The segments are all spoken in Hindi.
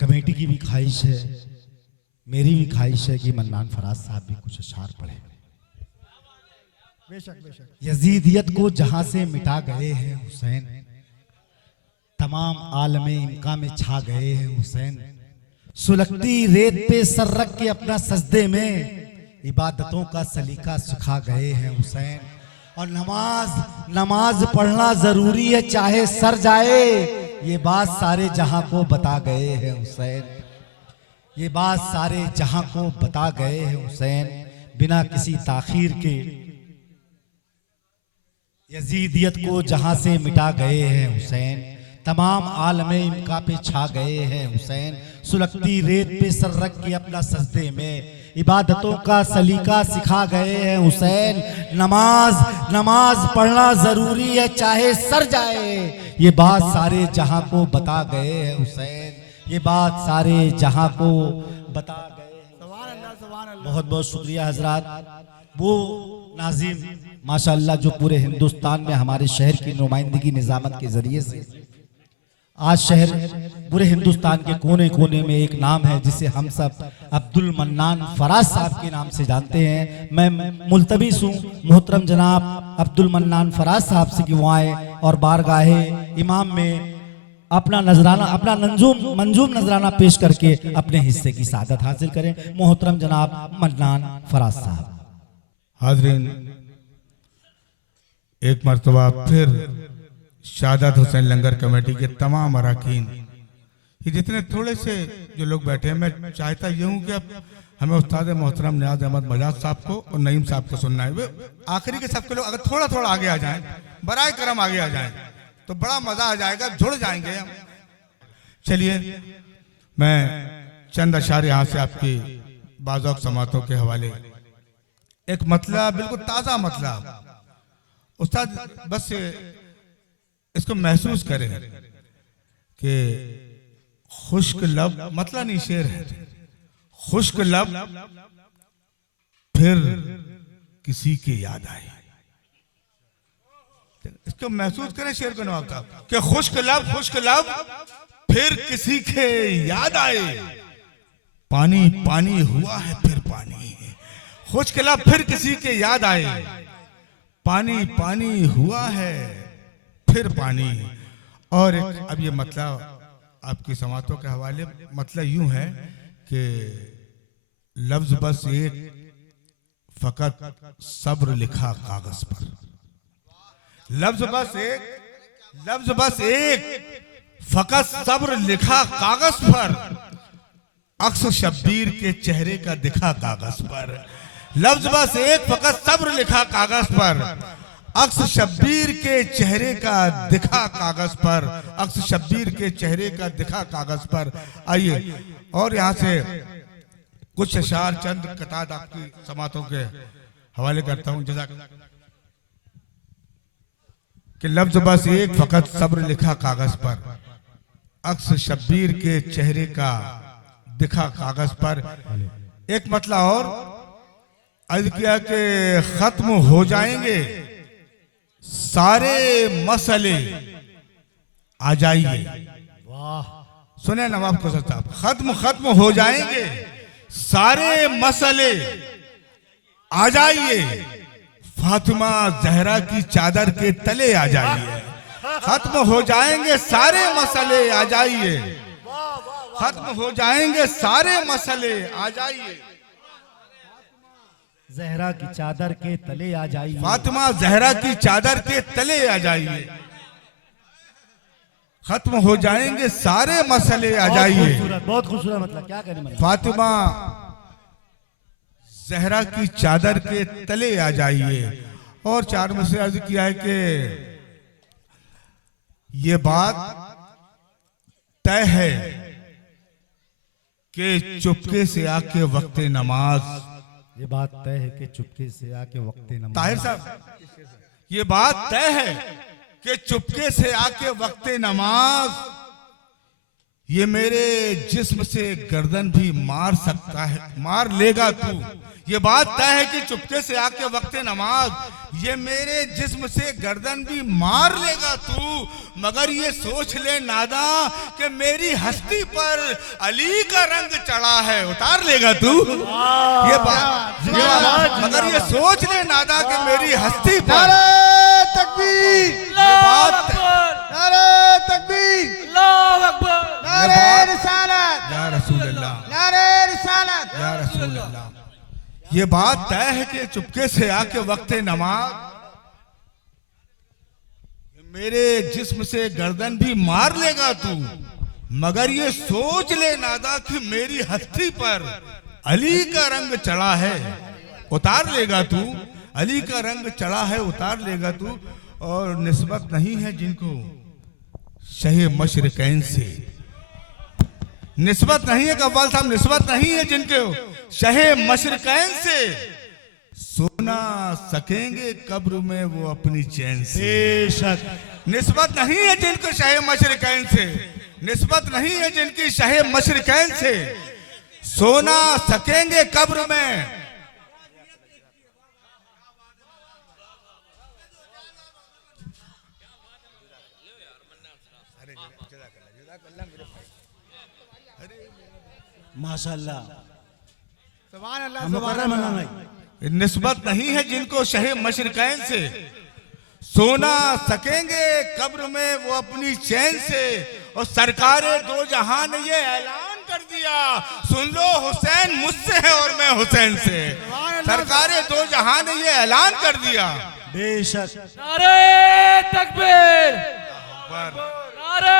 कमेटी की भी ख्वाहिश है, मेरी भी ख्वाहिश है कि मन्नान फराज साहब भी कुछ अशार पढ़े। बेशक बेशक। यजीदियत को जहां से मिटा गए हैं हुसैन, तमाम आलमे इनका में छा गए हैं हुसैन। सुलगती रेत पे सर रख के अपना सजदे में इबादतों का सलीका सिखा गए हैं हुसैन। और नमाज पढ़ना जरूरी है चाहे सर जाए, ये बात सारे जहां को बता गए हैं हुसैन। ये बात सारे जहां को बता गए हैं हुसैन। बिना किसी ताखीर के यजीदियत को जहां से मिटा गए हैं हुसैन, तमाम आलमे इनका पे छा गए हैं हुसैन। सुलगती रेत पे सर रख के अपना सजदे में इबादतों का सलीका सिखा गए हैं हुसैन। नमाज पढ़ना जरूरी है चाहे सर जाए, ये बात सारे जहां को बता गए हैं हुसैन। ये बात सारे जहां को बता गए हैं। बहुत बहुत शुक्रिया हजरात। वो नाज़िम माशाअल्लाह जो पूरे हिंदुस्तान में हमारे शहर की नुमाइंदगी निजामत के जरिए से आज शहर पूरे हिंदुस्तान के कोने कोने में एक नाम है जिसे हम सब अब्दुल मन्नान फराज साहब के नाम से जानते हैं। मैं मुल्तबिस हूँ मोहतरम जनाब अब्दुल मन्नान फराज साहब से कि वो आए और बारगाहे इमाम में अपना नजराना, अपना मंजूम नजराना पेश करके अपने हिस्से की सादत हासिल करें। मोहतरम जनाब मन्नान फराज साहब। हाज़रीन, एक मरतबा फिर शादात हुसैन लंगर कमेटी के तमाम अरकान, ये जितने थोड़े से जो लोग बैठे हैं, मैं चाहता ये हूँ कि अब हमें उस्ताद मोहतरम नियाज अहमद मजाज साहब को और नईम साहब को सुनना है। वे आखिरी के सबके लोग अगर थोड़ा थोड़ा आगे आ जाएं, बराए करम आगे आ जाएं, तो बड़ा मजा आ जाएगा, जुड़ जाएंगे हम। चलिए मैं चंद अशार यहाँ से आपकी बाज़ौक़ समातों के हवाले, एक मतलब बिल्कुल ताज़ा मतलब उस्ताद बस इसको महसूस करें कि खुश्क लब मतलब नहीं शेर है, खुश्क लब फिर किसी की याद आई। इसको महसूस करें शेर को नवाब साहब कि खुश्क लब फिर किसी के याद आए। पानी पानी हुआ है फिर पानी, खुश्क लब फिर किसी के याद आए। पानी पानी हुआ है फिर पानी। और अब ये मतलब आपकी समातों के हवाले मतलब यूं है कि लफ्ज बस एक फकत सब्र लिखा कागज पर, लफ्ज बस एक फकत सब्र लिखा कागज पर, अक्स शब्बीर के चेहरे का दिखा कागज पर। लफ्ज बस एक फकत सब्र लिखा कागज पर, अक्स शब्बीर के चेहरे का दिखा कागज पर, अक्स शब्बीर के चेहरे का दिखा कागज पर। आइए और यहाँ से कुछ अशार चंद कताद आपकी समातों के हवाले करता हूँ। जज़ाक कि लफ्ज बस एक फकत सब्र लिखा कागज पर, अक्स शब्बीर के चेहरे का दिखा कागज पर। एक मतलब और अर्ज किया कि खत्म हो जाएंगे सारे मसले, आ जाइए। वाह, सुने नवाब खुसर साहब, खत्म हो जाएंगे सारे मसले, आ जाइए। फातिमा जहरा की चादर के तले आ जाइए। खत्म हो जाएंगे सारे मसले, आ जाइए। खत्म हो जाएंगे सारे मसले, आ जाइए। जहरा की चादर के तले आ जाइए। फातिमा जहरा की चादर के तले आ जाइए। खत्म हो जाएंगे सारे मसले, आ जाइए। बहुत खूबसूरत मतलब क्या करें। फातिमा जहरा की चादर के तले आ जाइए। और चार में से अर्ज किया है कि ये बात तय है कि चुपके से आके वक्त नमाज, ये बात तय है कि चुपके से आके वक्त नमाज। ताहिर साहब, ये बात तय है कि चुपके से आके वक्त नमाज, ये मेरे जिस्म से गर्दन भी मार सकता है, मार लेगा तू। ये बात तय है कि चुपके से आके वक्त नमाज ये मेरे जिस्म से गर्दन भी मार लेगा तू, मगर ये सोच ले नादा कि मेरी हस्ती पर अली का रंग चढ़ा है, उतार लेगा तू। ये बात मगर ये सोच ले नादा कि मेरी हस्ती पर नारे तकबीर, नारे तकबीर, नारे रिसालत, या रसूल अल्लाह, नारे रिसालत, या रसूल अल्लाह। ये बात तय है कि चुपके से आके वक्त नमाज मेरे जिस्म से गर्दन भी मार लेगा तू, मगर ये सोच ले नादा कि मेरी हस्ती पर अली का रंग चढ़ा है, उतार लेगा तू। अली का रंग चढ़ा है, उतार लेगा तू। और निस्बत नहीं है जिनको शहे मशरिकैन से, निस्बत नहीं है कव्वाल साहब, निस्बत नहीं है जिनके शहे मशरिकैन से, सोना सकेंगे कब्र में वो अपनी चैन से। बेशक निस्बत नहीं है जिनको शहे मशरिकैन से, निस्बत नहीं है जिनकी शहे मशरिकैन से, सोना सकेंगे कब्र में। माशाल्लाह, सुभान अल्लाह, हम सुभान मुकर्रम अल्लाह। हैं। निस्बत नहीं है जिनको शहे मशरिकैन से, सोना सकेंगे कब्र में वो अपनी चैन से। और सरकारे दो जहां ने ये ऐलान कर दिया, सुन लो हुसैन मुझसे है और मैं हुसैन से। सरकारे दो जहां ने ये ऐलान कर दिया। बेशक नारे तकबीर, नारे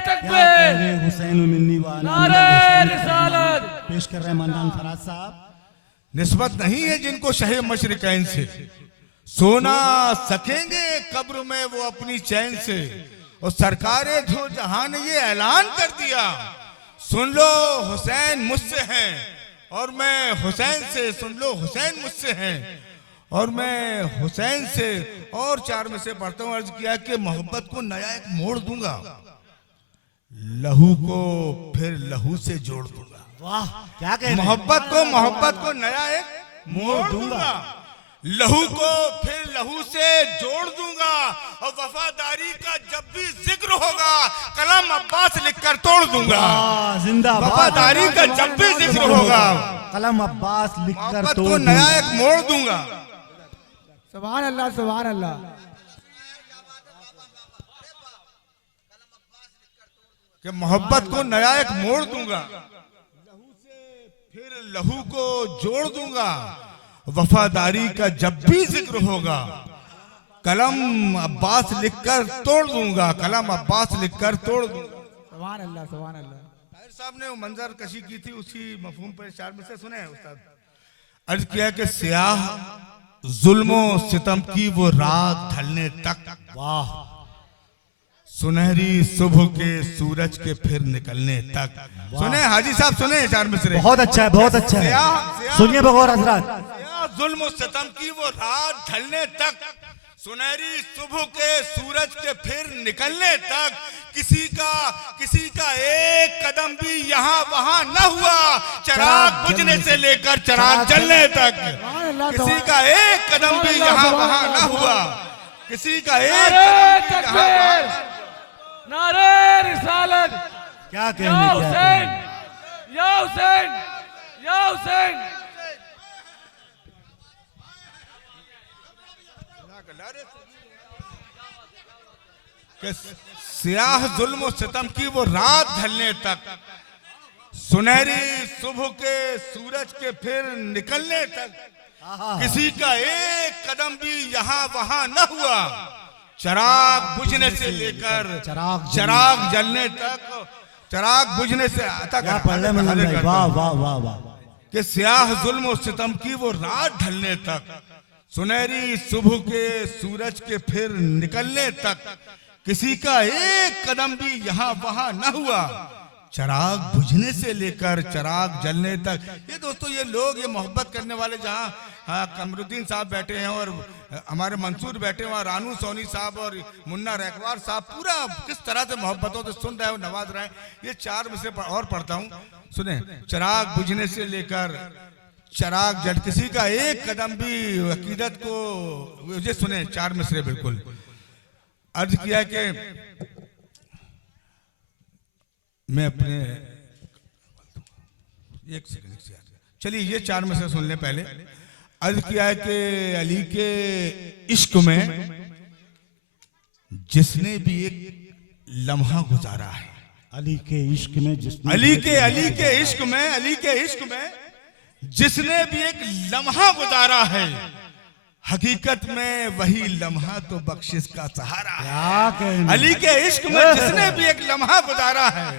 क्या तकबीर, कह रहे हैं हुसैन मिन्नी वाला नारे रिसालत। पेश कर रहे हैं मन्नान फराज साहब। निस्बत नहीं है जिनको शहे मशरिकैन से, सोना सकेंगे कब्र में वो अपनी चैन से। और सरकारे दो जहां ने ये ऐलान कर दिया, सुन लो हुसैन मुझसे हैं और मैं हुसैन से, सुन लो हुसैन मुझसे हैं और मैं हुसैन से। और चार में से पढ़ता हूं, अर्ज किया कि मोहब्बत को नया एक मोड़ दूंगा, लहू को फिर लहू से जोड़ दूंगा। वाह क्या कह रहे हैं? मोहब्बत को नया एक मोड़ दूंगा, लहू को फिर लहू से जोड़ दूंगा। और वफादारी का जब भी जिक्र होगा कलम अब्बास लिखकर तोड़ दूंगा। वाह, जिंदाबाद। वफादारी का जब भी जिक्र होगा कलम अब्बास लिखकर मोहब्बत तोड़ को दूंगा। नया एक मोड़ दूंगा। सुभान अल्लाह, सुभान अल्लाह। कि मोहब्बत को नया एक मोड़ दूंगा, लहू से फिर लहू को जोड़ दूंगा। वफादारी का जब भी जिक्र होगा कलम अब्बास लिखकर तोड़ दूंगा, कलम अब्बास लिखकर तोड़ दूंगा। सुभान अल्लाह, सुभान अल्लाह। ताहिर साहब ने वो मंजर कशी की थी, उसी मफहूम पर चार में से सुने हैं उस्ताद। अर्ज किया कि स्याह जुल्मो सितम की वो रात ढलने तक, वाह सुनहरी सुबह के सूरज के फिर निकलने तक। सुने हाजी साहब, सुने चार मिसरे। बहुत अच्छा है, बहुत अच्छा है। सुनिए बगौर हजरात। जुल्म सितम की वो रात ढलने तक, सुनहरी सुबह के सूरज के फिर निकलने तक, किसी का एक कदम भी यहाँ वहाँ न हुआ, चिराग बुझने से लेकर चिराग जलने तक। किसी का एक कदम भी यहाँ वहाँ न हुआ, किसी का एक नारे कदम भी यहाँ वहाँ तकबीर, नारे रिसालत। क्या या कहने क्या हुसैन, कहने? या हुसैन, या हुसैन। कि स्याह जुल्म सितम की वो रात ढलने तक, सुनहरी सुबह के सूरज के फिर निकलने तक, किसी का एक कदम भी यहाँ वहाँ न हुआ, चिराग बुझने से लेकर चिराग जलने तक, चिराग बुझने से क्या पढ़ रहे हैं मन्नान भाई? वाह वाह वाह वाह। कि स्याह जुल्म सितम की वो रात ढलने तक, सुनहरी सुबह के सूरज के फिर निकलने तक, किसी का एक कदम भी यहाँ वहाँ न हुआ, चिराग बुझने से लेकर चिराग जलने तक। ये दोस्तों, ये लोग, ये मोहब्बत करने वाले, जहाँ कमरुद्दीन साहब बैठे हैं और हमारे मंसूर बैठे हैं, रानू सोनी साहब और मुन्ना रैकवार साहब, पूरा किस तरह से मोहब्बतों से सुन रहे हैं और नवाज रहे हैं। ये चार में से और पढ़ता हूँ, सुने। चिराग बुझने से लेकर चिराग जल, किसी का एक कदम भी अकीदत को, मुझे सुने 4 मिसरे बिल्कुल। अर्ज किया कि मैं अपने एक सेकंड, चलिए ये 4 मिसरे सुन लें पहले। अर्ज किया है कि अली के इश्क में जिसने भी एक लम्हा गुजारा है, अली के इश्क में जिसने अली के इश्क में जिसने भी एक लम्हा गुजारा है, हकीकत में वही लम्हा तो बख्शिश का सहारा है। क्या कहने? अली के इश्क में जिसने भी एक लम्हा गुजारा है,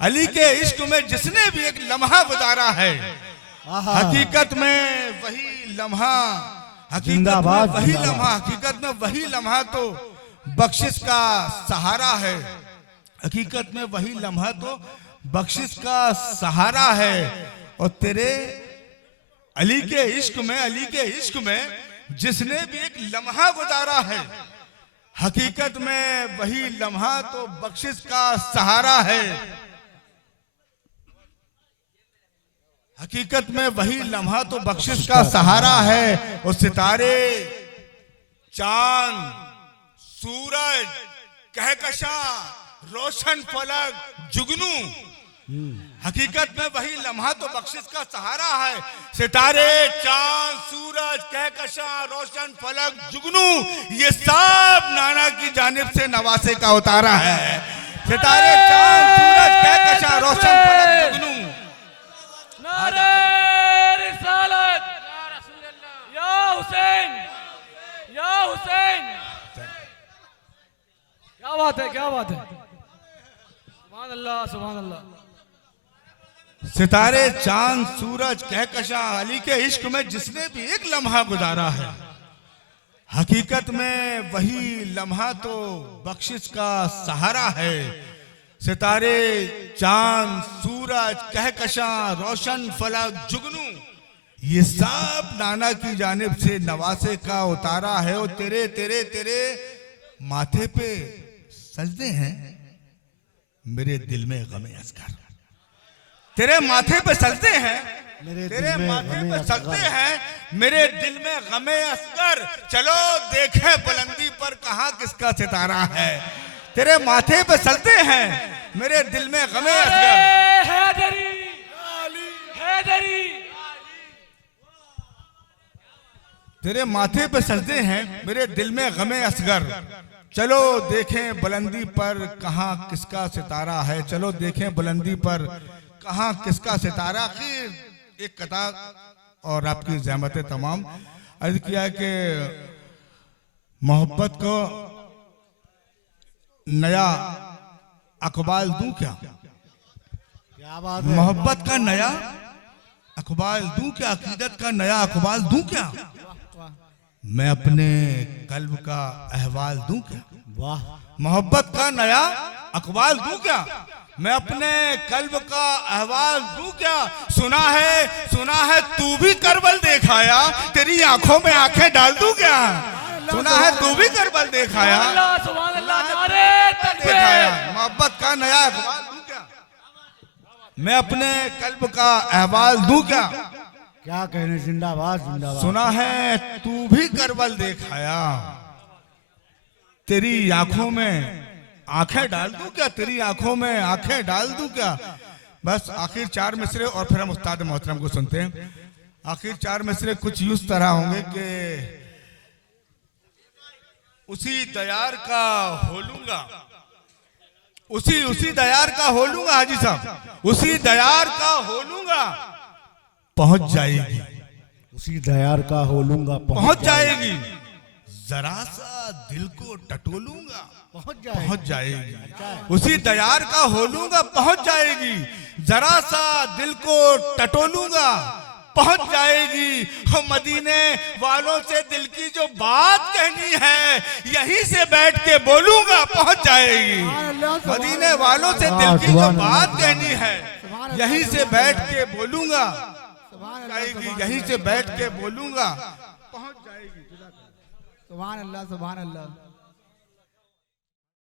अली के इश्क में जिसने भी एक लम्हा गुजारा है, हकीकत में वही लम्हा, जिंदाबाद, हकीकत में वही लम्हा तो बख्शिश का सहारा है। हकीकत में वही लम्हा तो बख्शिश का सहारा है। और तेरे अली के इश्क में जिसने भी एक लम्हा गुजारा है, हकीकत में वही लम्हा तो बख्शिश का सहारा है। हकीकत में वही लम्हा तो बख्शिश का सहारा है। और सितारे, चांद, सूरज, कहकशां, रोशन फलक, जुगनू, हकीकत में वही लम्हा तो बख्शिश का सहारा है। सितारे, चांद, सूरज, कहकशां, रोशन फलक, जुगनू, ये सब नाना की जानिब से नवासे का उतारा है। सितारे, चांद, सूरज, कहकशां, रोशन फलक, जुगनू। नारे रिसालत, या हुसैन, या हुसैन। क्या बात है, क्या बात है। सुभान अल्लाह, सुभान अल्लाह। सितारे, चांद, सूरज, कहकशां, अली के इश्क में जिसने भी एक लम्हा गुजारा है, हकीकत में वही लम्हा तो बख्शिश का सहारा है। सितारे, चांद, सूरज, कहकशां, रोशन फलक, जुगनू, ये सब नाना की जानिब से नवासे का उतारा है। और तेरे तेरे तेरे माथे पे सजदे हैं, मेरे दिल में गमे असगर। तेरे माथे पे सजदे हैं, तेरे माथे पे सजदे हैं, मेरे दिल में गमे असगर। चलो देखें बुलंदी पर कहां किसका सितारा है। तेरे माथे पे सजदे हैं, मेरे दिल में गमे असगर। हैदरी, हैदरी। तेरे माथे पे सजदे हैं, मेरे दिल में गमे असगर। चलो देखें बुलंदी पर कहां किसका सितारा है। चलो देखें बुलंदी पर कहां किसका सितारा। आखिर एक कतार और आपकी ज़हमत तमाम अर्ज किया कि मोहब्बत को नया अकबाल दूं क्या, क्या बात है? मोहब्बत का नया अकबाल दूं क्या, अकीदत का नया अकबाल दूं क्या, मैं अपने कल्ब का अहवाल दूं क्या। वाह, मोहब्बत का नया अकबाल दूं क्या, मैं अपने कल्ब का अहवाल दूं क्या। सुना है तू भी करबल देखाया, तेरी आंखों में आंखें डाल दूं क्या। सुना है तू भी करबल देखाया, अल्लाह, सुभान अल्लाह। नारे तकबीर। देखाया, मोहब्बत का नया अहवाल दूं क्या, मैं अपने कल्ब का अहवाल दूं क्या। क्या कहने, जिंदाबाद, जिंदाबाद। सुना है तू भी करबल देखाया, तेरी आंखों में आंखें डाल दूं क्या, तेरी आंखों में आंखें डाल दूं क्या। बस आखिर 4 मिसरे और फिर हम उस्ताद मोहतरम को सुनते हैं। आखिर 4 मिसरे कुछ यूं तरह होंगे कि उसी दयार का हो लूंगा, उसी दयार का हो लूंगा हाजी साहब, उसी दयार का हो लूंगा, पहुंच जाएगी, उसी दयार का हो लूंगा, पहुंच जाएगी, जरा सा दिल को टटोलूंगा, पहुंच जाएगी। उसी दयार का हो लूंगा, पहुंच जाएगी, जरा सा दिल को टटोलूंगा, पहुंच जाएगी। हम मदीने वालों से दिल की जो बात कहनी है, यहीं से बैठ के बोलूंगा, पहुंच जाएगी। मदीने वालों से दिल की जो बात कहनी है, यहीं से बैठ के बोलूंगा, यहीं से बैठ के बोलूंगा, पहुंच जाएगी। सुभान अल्लाह, सुभान अल्लाह।